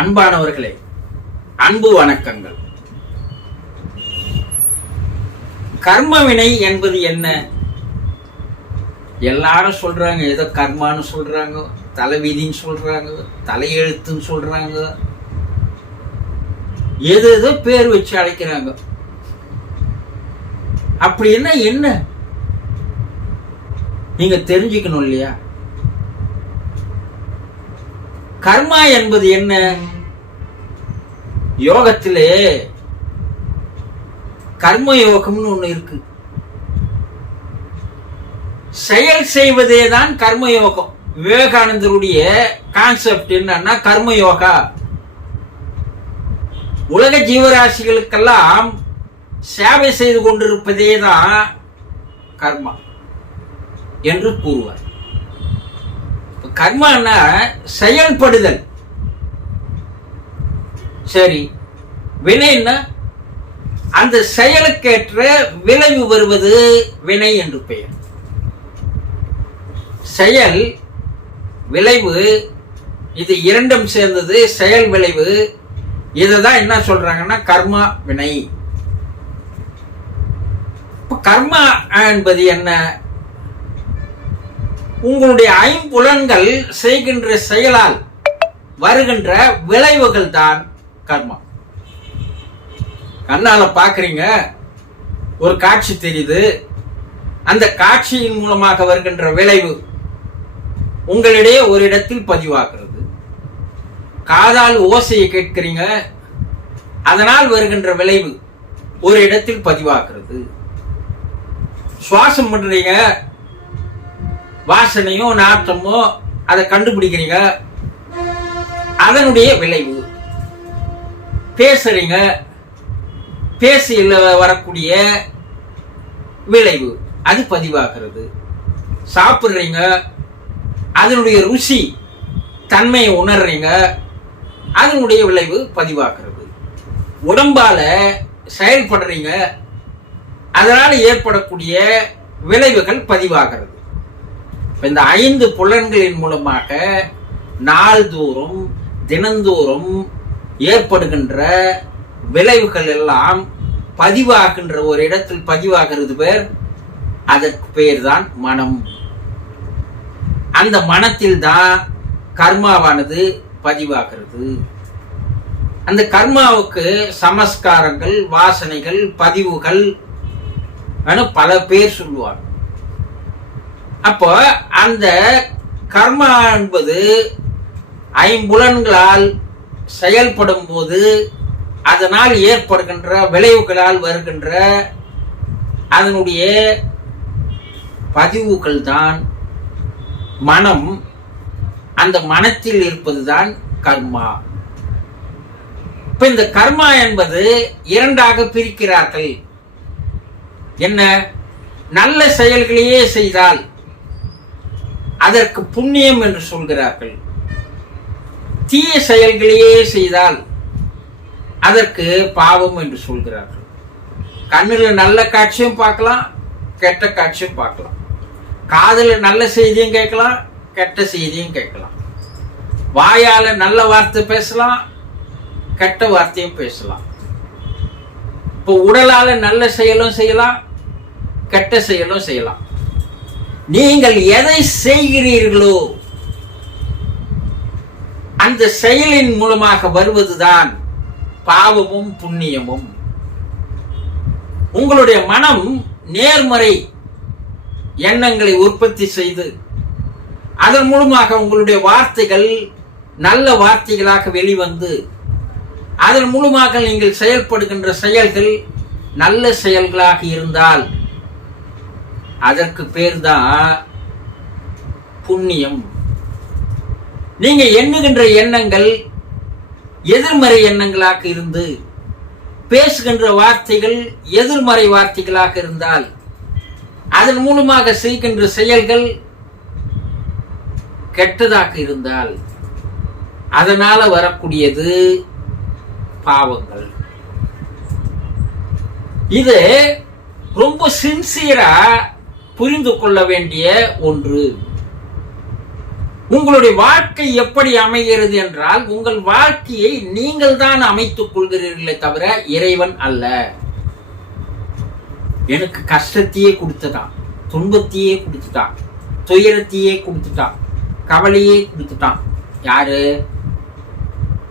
அன்பானவர்களே அன்பு வணக்கங்கள். கர்மவினை என்பது என்ன? எல்லாரும் சொல்றாங்க ஏதோ கர்மான்னு சொல்றாங்க தலைவிதின்னு சொல்றாங்க தலையெழுத்துன்னு சொல்றாங்க. ஏதோ ஏதோ பேர் வச்சு அழைக்கிறாங்க. அப்படி என்ன என்ன? நீங்க தெரிஞ்சுக்கணும் இல்லையா? கர்மா என்பது என்ன? யோகத்திலே கர்ம யோகம்னு ஒண்ணு இருக்கு. செயல் செய்வதே தான் கர்ம யோகம் விவேகானந்தருடைய கான்செப்ட் என்னன்னா கர்ம யோகா உலக ஜீவராசிகளுக்கெல்லாம் சேவை செய்து கொண்டிருப்பதே தான் கர்மா என்று கூறுவார். இப்ப செயல்படுதல். சரி வினைன்னா அந்த செயலுக்கேற்ற விளைவு வருவது வினை என்று பெயர். செயல் விளைவு இது இரண்டும் சேர்ந்தது செயல் விளைவு. இதை தான் என்ன சொல்றாங்கன்னா கர்மா வினை. இப்போ கர்மா என்பது என்ன? உங்களுடைய ஐம்புலன்கள் செய்கின்ற செயலால் வருகின்ற விளைவுகள் தான் கர்மா. கண்ணால பாக்குறீங்க ஒரு காட்சி தெரியுது. அந்த காட்சியின் மூலமாக வருகின்ற விளைவு உங்களிடையே ஒரு இடத்தில் பதிவாகிறது. காதால் ஓசையை கேட்கிறீங்க அதனால் வருகின்ற விளைவு ஒரு இடத்தில் பதிவாகிறது. சுவாசம் பண்றீங்க வாசனையோ நாற்றமோ அதை கண்டுபிடிக்கிறீங்க. அதனுடைய விளைவு. பேசுறீங்க. பேசியில் வரக்கூடிய விளைவு. அது பதிவாகிறது. சாப்பிட்றீங்க. அதனுடைய ருசி தன்மையை உணர்றீங்க. அதனுடைய விளைவு பதிவாகிறது. உடம்பால் செயல்படுறீங்க. அதனால் ஏற்படக்கூடிய விளைவுகள் பதிவாகிறது. இந்த ஐந்து புலன்களின் மூலமாக நாள்தோறும் தினந்தோறும் ஏற்படுகின்ற விளைவுகள் எல்லாம் பதிவாகின்ற ஒரு இடத்தில் பதிவாகிறது பேர் அதற்கு பெயர் தான் மனம். அந்த மனத்தில் தான் கர்மாவானது பதிவாகிறது. அந்த கர்மாவுக்கு சமஸ்காரங்கள் வாசனைகள் பதிவுகள் என பல பேர் சொல்லுவாங்க. அப்போ அந்த கர்மா என்பது ஐம்புலன்களால் செயல்படும் போது அதனால் ஏற்படுகின்ற விளைவுகளால் வருகின்ற அதனுடைய பதிவுகள் தான் மனம். அந்த மனத்தில் இருப்பதுதான் கர்மா. இப்ப இந்த கர்மா என்பது இரண்டாக பிரிக்கிறார்கள். என்ன? நல்ல செயல்களையே செய்தால் அதற்கு புண்ணியம் என்று சொல்கிறார்கள். தீய செயல்களையே செய்தால் அதற்கு பாவம் என்று சொல்கிறார்கள். கண்ணில் நல்ல காட்சியும் பார்க்கலாம் கெட்ட காட்சியும் பார்க்கலாம். காதில் நல்ல செய்தியும் கேட்கலாம் கெட்ட செய்தியும் கேட்கலாம். வாயால் நல்ல வார்த்தை பேசலாம் கெட்ட வார்த்தையும் பேசலாம். இப்போ உடலால் நல்ல செயலும் செய்யலாம் கெட்ட செயலும் செய்யலாம். நீங்கள் எதை செய்கிறீர்களோ அந்த செயலின் மூலமாக வருவதுதான் பாவமும் புண்ணியமும். உங்களுடைய மனம் நேர்மறை எண்ணங்களை உற்பத்தி செய்து அதன் மூலமாக உங்களுடைய வார்த்தைகள் நல்ல வார்த்தைகளாக வெளிவந்து அதன் மூலமாக நீங்கள் செயல்படுகின்ற செயல்கள் நல்ல செயல்களாக இருந்தால் அதற்கு பேர் தான் புண்ணியம். நீங்க எண்ணுகின்ற எண்ணங்கள் எதிர்மறை எண்ணங்களாக இருந்து பேசுகின்ற வார்த்தைகள் எதிர்மறை வார்த்தைகளாக இருந்தால் அதன் மூலமாக செய்கின்ற செயல்கள் கெட்டதாக இருந்தால் அதனால வரக்கூடியது பாவங்கள். இது ரொம்ப சின்சியரா புரிந்து கொள்ள வேண்டிய ஒன்று. உங்களுடைய வாழ்க்கை எப்படி அமைகிறது என்றால் உங்கள் வாழ்க்கையை நீங்கள் தான் அமைத்துக் கொள்கிறீர்களே தவிர இறைவன் அல்ல. எனக்கு கஷ்டத்தையே கொடுத்துட்டான் துன்பத்தையே கொடுத்துட்டான் துயரத்தையே கொடுத்துட்டான் கவலையே கொடுத்துட்டான். யாரு?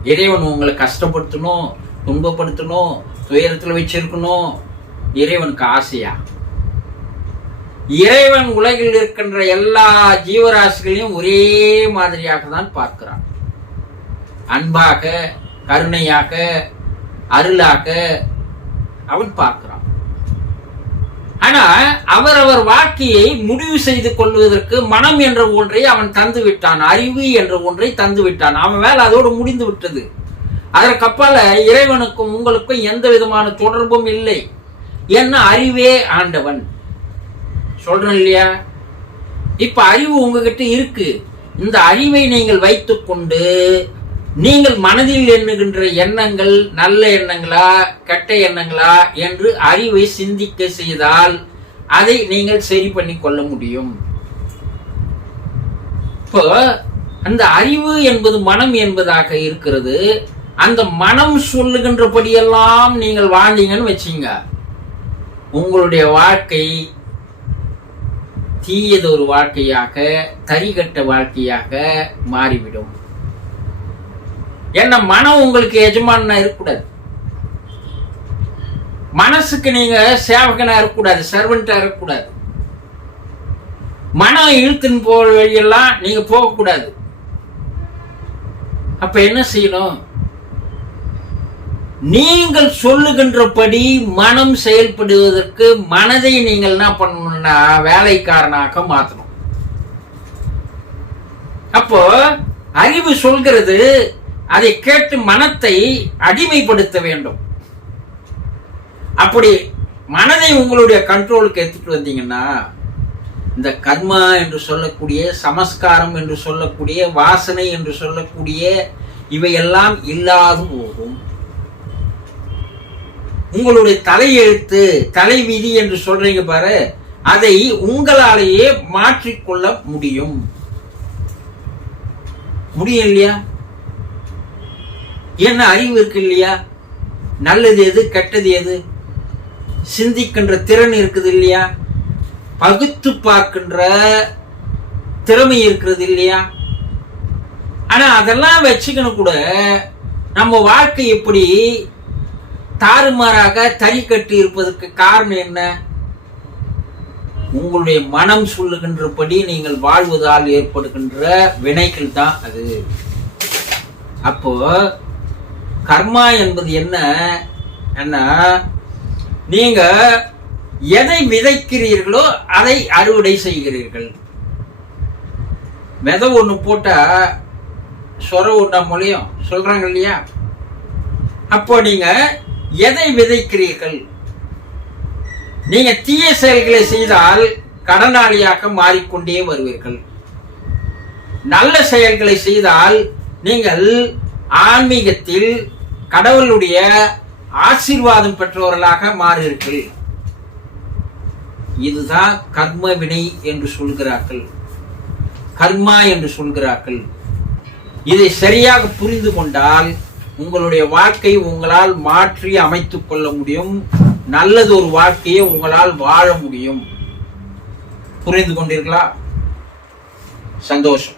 இறைவன் உங்களை கஷ்டப்படுத்தணும் துன்பப்படுத்தணும் துயரத்தில் வச்சிருக்கணும். இறைவனுக்கு ஆசையா? இறைவன் உலகில் இருக்கின்ற எல்லா ஜீவராசிகளையும் ஒரே மாதிரியாக தான் பார்க்கிறான். அன்பாக கருணையாக அருளாக அவன் பார்க்கிறான். ஆனா அவரவர் வாழ்க்கையை முடிவு செய்து கொள்வதற்கு மனம் என்ற ஒன்றை அவன் தந்து விட்டான் அறிவு என்ற ஒன்றை தந்து விட்டான். அவன் வேலை அதோடு முடிந்து விட்டது. அதற்கப்பால இறைவனுக்கும் உங்களுக்கும் எந்த விதமான தொடர்பும் இல்லை. என்ன அறிவே ஆண்டவன். சொல்கிறேன் இல்லையா? இப்போ அறிவு உங்ககிட்ட இருக்கு. இந்த அறிவை நீங்கள் வைத்துக்கொண்டு நீங்கள் மனதில் எண்ணுகின்ற எண்ணங்கள் நல்ல எண்ணங்களா கெட்ட எண்ணங்களா என்று அறிவை சிந்திக்க செய்தால் அதை நீங்கள் சரி பண்ணி கொள்ள முடியும். இப்போ அந்த அறிவு என்பது மனம் என்பதாக இருக்கிறது. அந்த மனம் சொல்லுகின்றபடியெல்லாம் நீங்கள் வாழ்ந்தீங்கன்னு வச்சீங்க. உங்களுடைய வாழ்க்கை தீயதொரு வாழ்க்கையாக தரிகட்ட வாழ்க்கையாக மாறிவிடும். ஏன்னா மனம் உங்களுக்கு எஜமானா இருக்கக்கூடாது. மனசுக்கு நீங்க சேவகனா இருக்கக்கூடாது சர்வெண்டா இருக்கக்கூடாது. மனம் இழுத்துன்னு போற வழியெல்லாம் நீங்க போகக்கூடாது. அப்ப என்ன செய்யணும்? நீங்கள் சொல்லுகின்றபடி மனம் செயல்படுவதற்கு மனதை நீங்கள் என்ன பண்ணணும்னா வேலைக்காரனாக மாற்றணும் அப்போ அறிவு சொல்கிறது அதை கேட்டு மனத்தை அடிமைப்படுத்த வேண்டும். அப்படி மனதை உங்களுடைய கண்ட்ரோலுக்கு எடுத்துட்டு வந்தீங்கன்னா இந்த கர்மா என்று சொல்லக்கூடிய சமஸ்காரம் என்று சொல்லக்கூடிய வாசனை என்று சொல்லக்கூடிய இவையெல்லாம் இல்லாது போகும். உங்களுடைய தலையெழுத்து தலைவிதி என்று சொல்றீங்க பாரு அதை உங்களாலேயே மாற்றிக்கொள்ள முடியும். முடியும் இல்லையா? என்ன அறிவு இருக்கு இல்லையா? நல்லது எது கெட்டது எது? சிந்திக்கின்ற திறன் இருக்குது இல்லையா? பகுத்து பார்க்கின்ற திறமை இருக்கிறது இல்லையா? ஆனா அதெல்லாம் வச்சுக்கணும் கூட நம்ம வாழ்க்கை எப்படி தாறுமாறாக தறி கட்டி இருப்பதற்கு காரணம் என்ன? உங்களுடைய மனம் சொல்லுகின்றபடி நீங்கள் வாழ்வதால் ஏற்படுகின்ற வினைகள் தான் அது. அப்போ கர்மா என்பது என்ன? என்ன நீங்க எதை விதைக்கிறீர்களோ அதை அறுவடை செய்கிறீர்கள். விதை ஒண்ணு போட்டா சொர ஒண்ணா மொழியும் சொல்றாங்க இல்லையா? அப்போ நீங்க எதை விதைக்கிறீர்கள்? நீங்க தீய செயல்களை செய்தால் கடனாளியாக மாறிக்கொண்டே வருவீர்கள். நல்ல செயல்களை செய்தால் நீங்கள் ஆன்மீகத்தில் கடவுளுடைய ஆசீர்வாதம் பெற்றவர்களாக மாறுவீர்கள். இதுதான் கர்ம வினை என்று சொல்கிறார்கள். கர்மா என்று சொல்கிறார்கள். இதை சரியாக புரிந்து கொண்டால் உங்களுடைய வாழ்க்கை உங்களால் மாற்றி அமைத்துக் கொள்ள முடியும். நல்லது ஒரு வாழ்க்கையை உங்களால் வாழ முடியும். புரிந்து கொண்டீர்களா? சந்தோஷம்.